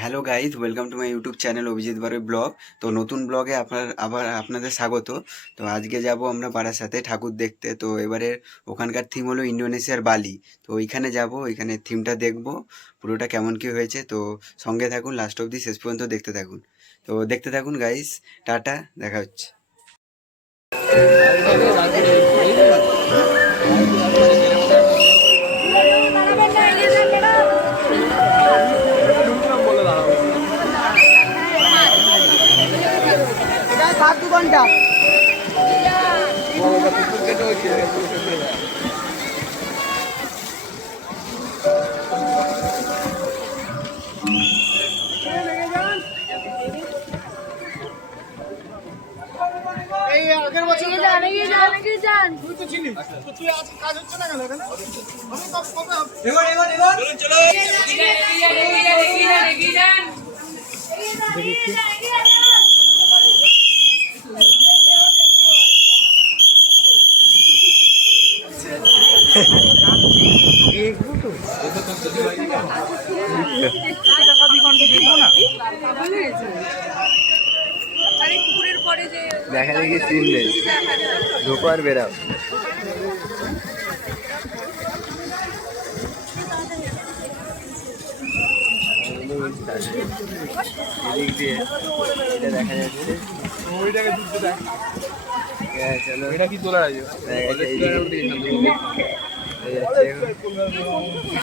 Hello guys, welcome to my YouTube channel Abhijit বারোই blog. তো নতুন ব্লগে আপনাদের স্বাগত। তো আজকে যাব আমরা বারাসাতে ঠাকুর দেখতে। তো এবারে ওখানকার থিম হলো ইন্দোনেশিয়ার বালি। তো ওইখানে যাব, ওইখানে থিমটা দেখব পুরোটা কেমন কি হয়েছে। তো সঙ্গে থাকুন, লাস্ট অবধি শেষ পর্যন্ত দেখতে থাকুন। তো দেখতে থাকুন গাইজ, টাটা, দেখা হচ্ছে। ঘন্টা দেখা দেখি সিন নেই, ঢোকো আর বেরাও। এদিক দিয়ে এটা দেখা যাচ্ছে। চলো, এটা কি তোলা আছে?